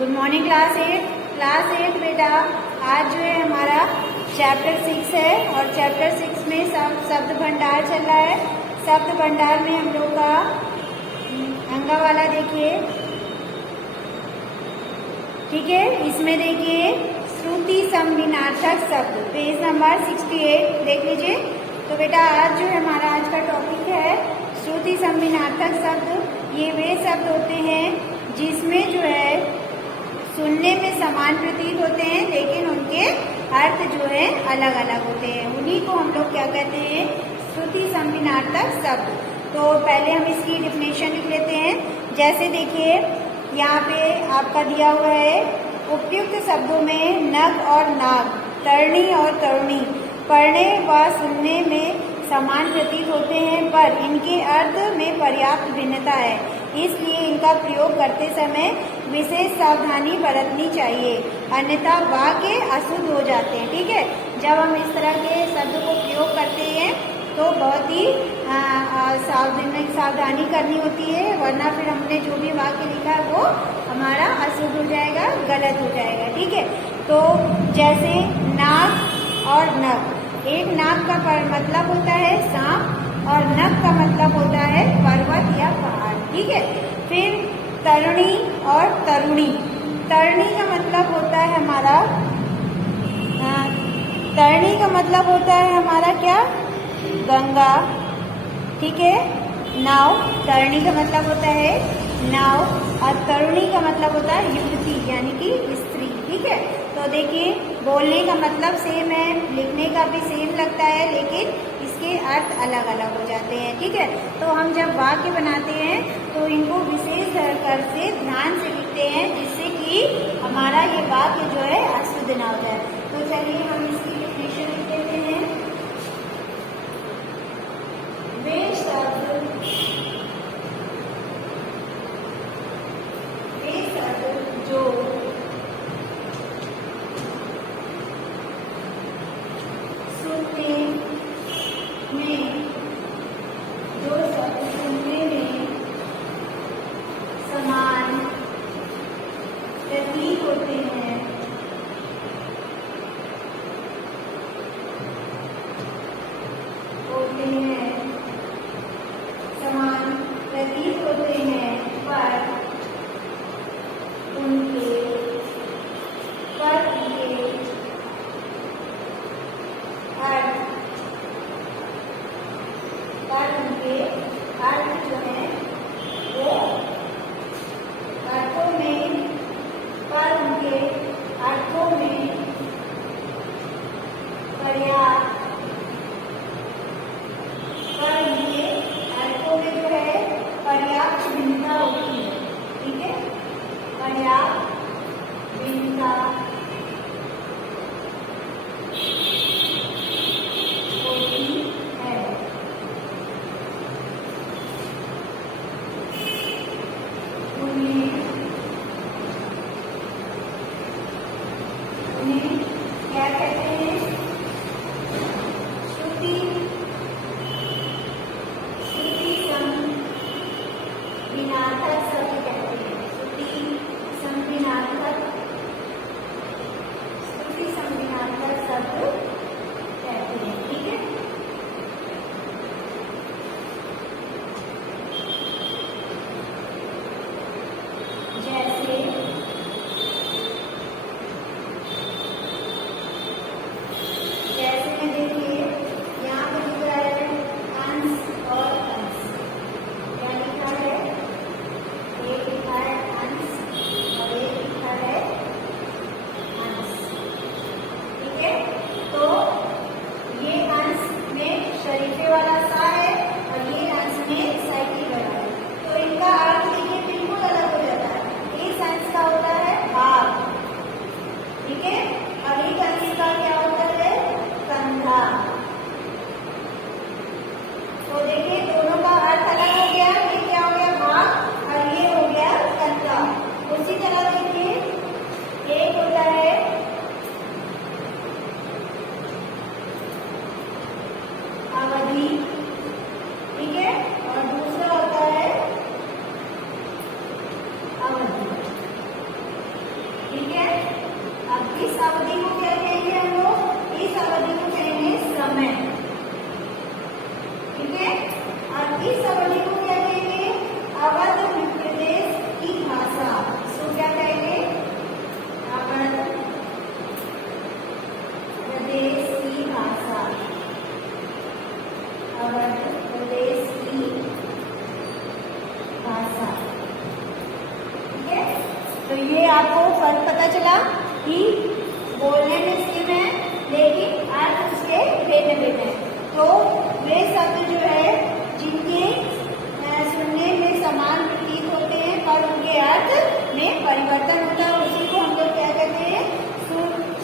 Good morning class 8। Class 8 बेटा आज जो है हमारा चैप्टर 6 है और चैप्टर 6 में शब्द भंडार चल रहा है। शब्द भंडार में हम लोग का अंगा वाला देखिए, ठीक है। इसमें देखिए श्रुति समविनार्थक शब्द, पेज नंबर 68 देख लीजिए। तो बेटा आज जो है हमारा आज का टॉपिक है श्रुति समविनार्थक शब्द। ये वे शब्द होते हैं जिसमें जो है सुनने में समान प्रतीत होते हैं लेकिन उनके अर्थ जो है अलग अलग होते हैं। उन्हीं को हम लोग क्या कहते हैं, श्रुति समविनार्थक शब्द। तो पहले हम इसकी डिफिनेशन लिख लेते हैं। जैसे देखिए यहाँ पे आपका दिया हुआ है, उपयुक्त शब्दों में नग और नाग, तरणी और तरुणी पढ़ने व सुनने में समान प्रतीत होते हैं पर इनके अर्थ में पर्याप्त भिन्नता है, इसलिए इनका प्रयोग करते समय विशेष सावधानी बरतनी चाहिए, अन्यथा वाक्य अशुद्ध हो जाते हैं। ठीक है, जब हम इस तरह के शब्द को प्रयोग करते हैं तो बहुत ही सावधानी करनी होती है, वरना फिर हमने जो भी वाक्य लिखा है वो हमारा अशुद्ध हो जाएगा, गलत हो जाएगा। ठीक है, तो जैसे नाग और नग, एक नाग का मतलब होता है सांप और नग का मतलब होता है पर्वत या पहाड़। ठीक है, फिर तरुणी और तरुणी, तरणी का मतलब होता है हमारा तरणी का मतलब होता है हमारा क्या, गंगा। ठीक है, नाव, तरणी का मतलब होता है नाव और तरुणी का मतलब होता है युवती यानी कि स्त्री। ठीक है, तो देखिए बोलने का मतलब सेम है, लिखने का भी सेम लगता है लेकिन इसके अर्थ अलग अलग हो जाते हैं। ठीक है, तो हम जब वाक्य बनाते हैं तो इनको विशेष कर से ध्यान से लिखते हैं जिससे कि हमारा ये वाक्य जो है अशुद्ध ना हो जाए। तो चलिए हम इसकी डिफिनेशन लिख देते हैं। वे शब्द जो सुनने में, जो शब्द सुनने में समान प्रतीत होते हैं, समान प्रतीत होते हैं पर उनके अर्थ जो है वो अर्थों में, पर उनके अर्थों में पर्याप्त, पर उनके अर्थों में जो है पर्याप्त भिन्नता होती है। ठीक है, पर्याप्त भिन्नता होती है। उन्हें क्या कहते हैं, श्रुति समविनार्थक शब्द कहते हैं। श्रुति समविनार्थक इस अवधि को क्या कहेंगे हम लोग? इस अवधि को कहेंगे समय, ठीक है। और इस अवधि को क्या कहेंगे? अवध प्रदेश की भाषा, इसको क्या कहेंगे? अवध प्रदेश की भाषा, अवध प्रदेश की भाषा, ठीक है। तो ये आपको फर्क पता चला कि बोलने में सेम है लेकिन अर्थ उसके भिन्न भिन्न है। तो वे शब्द जो है जिनके सुनने में समान प्रतीत होते हैं पर उनके अर्थ में परिवर्तन होता है, उसी को हम लोग क्या कहते हैं?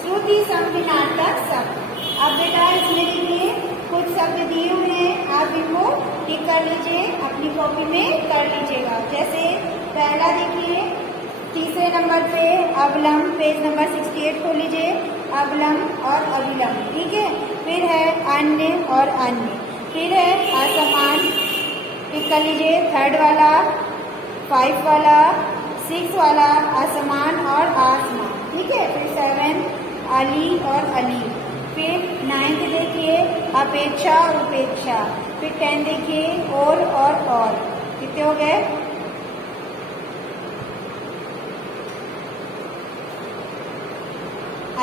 श्रुति संविनार्थक शब्द। अब बेटा इसमें देखिए कुछ शब्द दिए हुए हैं, आप इनको टिक कर लीजिए, अपनी कॉपी में कर लीजिएगा। जैसे पहला देखिए तीसरे नंबर पे अवलंब, पेज नंबर 68 खोल लीजिए, अवलंब और अविलंब, ठीक है। फिर है अन्य और अन्य, फिर है असमान, टिक कर लीजिए, थर्ड वाला, 5 वाला, 6 वाला असमान और आसमान, ठीक है। फिर 7 अली और अली, फिर 9 देखिए अपेक्षा और उपेक्षा, फिर 10 देखिए और कितने हो गए?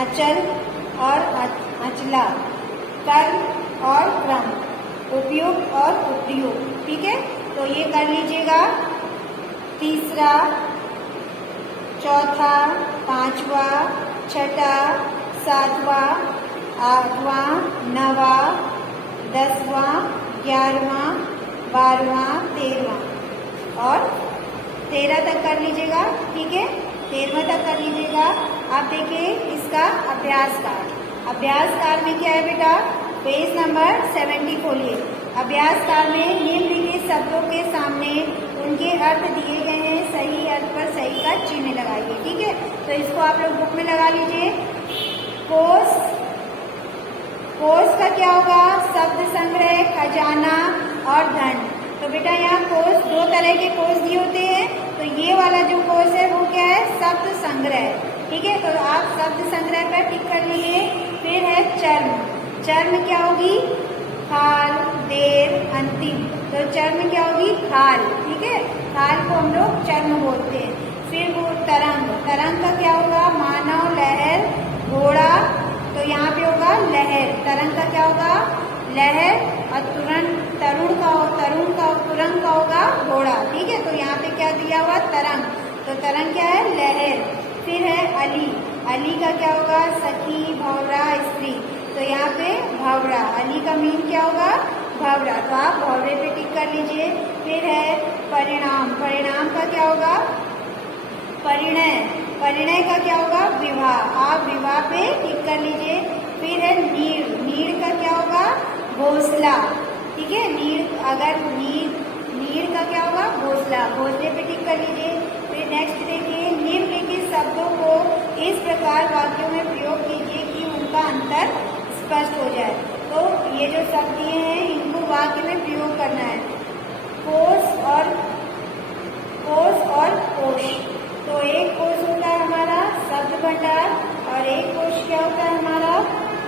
अचल और अचला, कर्म और क्रम, उपयुक्त और उपयुक्त, ठीक है। तो ये कर लीजिएगा। तीसरा, चौथा, पांचवा, छठा, सातवां, आठवां, नवा, 10वां, 11वां, 12वां, 13वां और 13 तक कर लीजिएगा, ठीक है। 13वां तक कर लीजिएगा। आप देखिए इसका अभ्यास कार्ड, अभ्यास कार्ड में क्या है बेटा? पेज नंबर 70 खोलिए। अभ्यास कार्ड में निम्नलिखित शब्दों के सामने उनके अर्थ दिए गए हैं, सही अर्थ पर सही का चिन्ह लगाइए, ठीक है। तो इसको आप लोग बुक में लगा लीजिए। कोष, कोष का क्या होगा? शब्द संग्रह, खजाना और धन। तो बेटा यहाँ कोष, दो तरह के कोष दिए होते हैं, तो ये वाला जो कोष है वो क्या है? शब्द संग्रह, ठीक है। तो आप शब्द संग्रह पर टिक कर लीजिए। फिर है चर्म, चर्म क्या होगी? खाल, देर, अंतिम, तो चर्म क्या होगी? खाल, ठीक है। खाल को हम लोग चर्म बोलते हैं। फिर वो तरंग, तरंग का क्या होगा? मानव, लहर, घोड़ा, तो यहाँ पे होगा लहर, तरंग का क्या होगा? लहर, और तरुण का तुरंग का होगा घोड़ा, ठीक है। तो यहाँ पे क्या दिया हुआ? तरंग, तो तरंग क्या है? लहर। फिर है अली, अली का क्या होगा? सखी, भंवरा, स्त्री, तो यहाँ पे भंवरा, अली का मीन क्या होगा? भंवरा, तो आप भंवरे पे टिक कर लीजिए। फिर है परिणाम, परिणाम का क्या होगा? परिणय, परिणय का क्या होगा? विवाह, आप विवाह पे टिक कर लीजिए। फिर है नीड़, नीड़ का क्या होगा? घोंसला, ठीक है। नीड़, अगर नीड़ का क्या होगा? घोंसला, घोंसले पे टिक कर लीजिए। फिर नेक्स्ट देखिए, निम्नलिखित शब्दों को इस प्रकार वाक्यों में प्रयोग कीजिए कि उनका अंतर स्पष्ट हो जाए। तो ये जो शब्द दिए हैं इनको वाक्य में प्रयोग करना है। कोष और कोश, तो एक कोश होता है हमारा शब्द भंडार और एक कोश क्या होता है हमारा?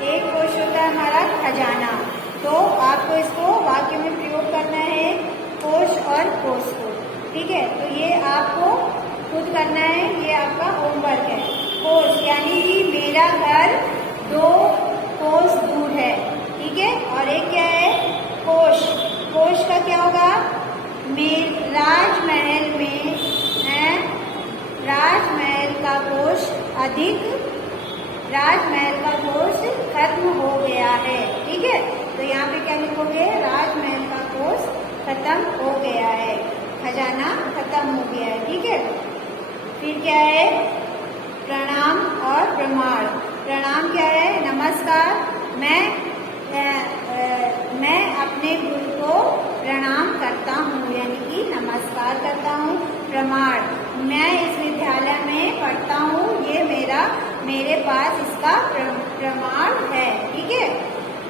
एक कोश होता है हमारा खजाना। तो आपको इसको वाक्य में प्रयोग करना है, कोश और कोश को, ठीक है। तो ये आपको खुद करना है, ये आपका होमवर्क है। कोश यानी कि मेरा घर 2 कोस दूर है, ठीक है। और एक क्या है? कोश, कोश का क्या होगा? राजमहल में है, राजमहल का कोश अधिक, राजमहल का कोश खत्म हो गया है, ठीक है। तो यहाँ पे क्या लिखोगे? राजमहल का कोश खत्म हो गया है, खजाना खत्म हो गया है, ठीक है। फिर क्या है? प्रणाम और प्रमाण। प्रणाम क्या है? नमस्कार, मैं अपने गुरु को प्रणाम करता हूँ, यानी कि नमस्कार करता हूँ। प्रमाण, मैं इस विद्यालय में पढ़ता हूँ, ये मेरे पास इसका प्रमाण है, ठीक है।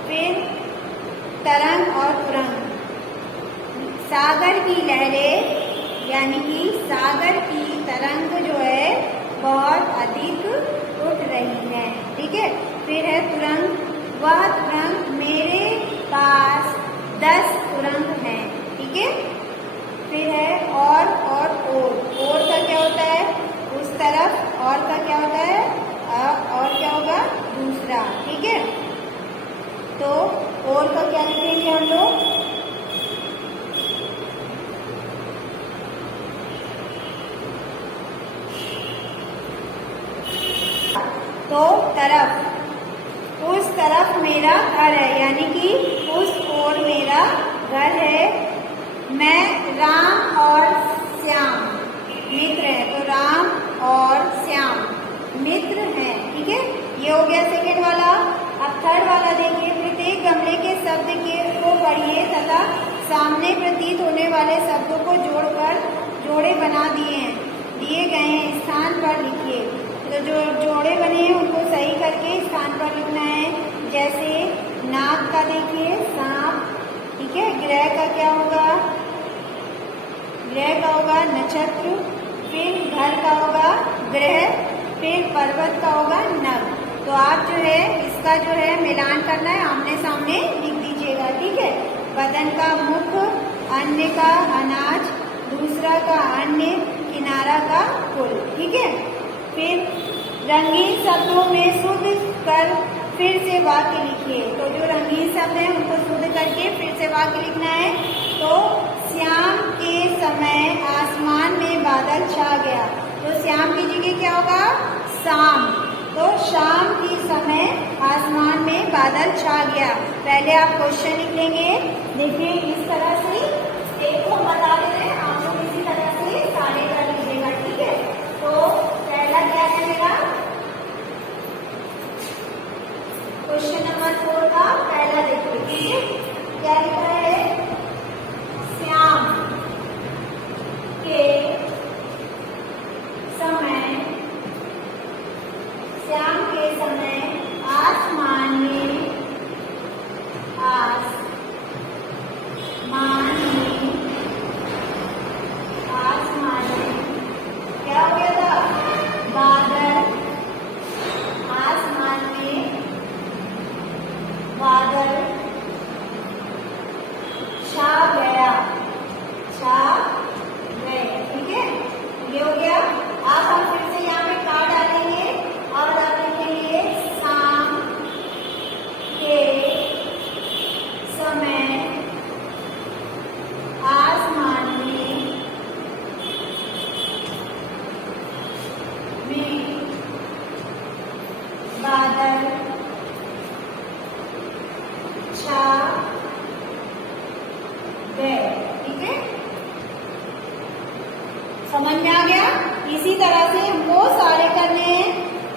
फिर तरंग और तुरंग, सागर की लहरें, यानी कि सागर की तरंग जो है बहुत अधिक उठ रही है, तो तरफ, उस तरफ मेरा घर है, यानी कि उस ओर मेरा घर है। मैं राम और श्याम मित्र हैं, तो राम और श्याम मित्र हैं। ठीक है, ये हो गया सेकेंड वाला। अब थर्ड वाला देखिए, प्रत्येक गमले के शब्द को पढ़िए तथा सामने प्रतीत होने वाले शब्दों को जोड़कर जोड़े बना दिए गए हैं स्थान पर लिखिए। तो जो जोड़े बने हैं उनको सही करके स्थान पर लिखना है। जैसे नाक का देखिए सांप, ठीक है, ग्रह का क्या होगा, ग्रह का होगा नक्षत्र, फिर घर का होगा ग्रह, फिर पर्वत का होगा नग। तो आप जो है इसका जो है मिलान करना है, आमने सामने लिख दीजिएगा। ठीक है, बदन का मुख, अन्य का अनाज, दूसरा का अन्य, किनारा का पुल। ठीक है, फिर रंगीन शब्दों में शुद्ध कर फिर से वाक्य लिखिए। तो जो रंगीन शब्द हैं उनको शुद्ध करके फिर से वाक्य लिखना है। तो शाम के समय आसमान में बादल छा गया, तो शाम की जगह क्या होगा, शाम। तो शाम के समय आसमान में बादल छा गया। पहले आप क्वेश्चन लिख लेंगे, देखिए इस तरह से एक को बता देते हैं, आप लोग इसी तरह से सारे कर लीजिएगा। ठीक है, तो पहला क्या करेगा, क्वेश्चन नंबर 4 का पहला देखिए। ठीक है, क्या लिखा है, श्याम के समय, शाम के समय आसमान में, आसमान में क्या हो गया था, बादल, आसमान में बादल छा गया, छा गए। ठीक है, ये हो गया। आप हम फिर से यहाँ पे का डालेंगे और आप लिखेंगे शाम के समय आसमान में बादल छा गए। ठीक है, समझ में आ गया। इसी तरह से हमको सारे करने हैं।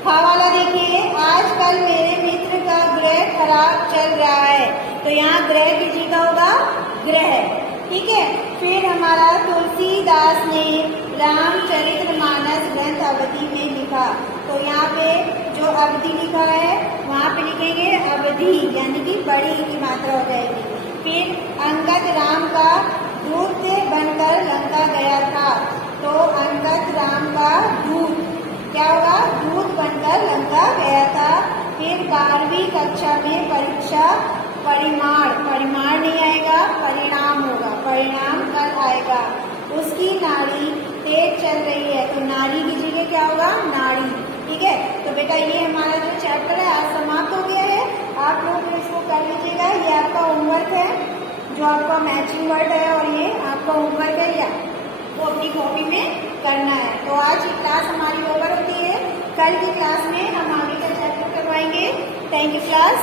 खा वाला देखिए, आजकल मेरे मित्र का ग्रह खराब चल रहा है, तो यहाँ ग्रह की जगह होगा ग्रह। ठीक है, फिर हमारा तुलसीदास ने रामचरितमानस ग्रंथ अवधि में लिखा, तो यहाँ पे जो अवधि लिखा है वहाँ पे लिखेंगे अवधि, यानी कि बड़ी की मात्रा हो जाएगी। फिर अंगद राम का दूत बनकर लंका गया था, तो अंगद राम का दूत क्या होगा, दूत बनकर लंका गया था। फिर 12वीं कक्षा में परीक्षा, परिमाण नहीं आएगा, परिणाम होगा, परिणाम कल आएगा। उसकी नाड़ी तेज चल रही है, तो नाड़ी की जगह क्या होगा, नाड़ी। ठीक है, तो बेटा ये हमारा जो चैप्टर है आज समाप्त हो गया है। आप लोग इसको कर लीजिएगा, ये आपका होमवर्क है, जो आपका मैचिंग वर्ड है, और ये आपका होमवर्क है, या वो अपनी कॉपी में करना है। तो आज की क्लास हमारी ओवर होती है, कल की क्लास में हम आगे का चैप्टर करवाएंगे। Thank you class.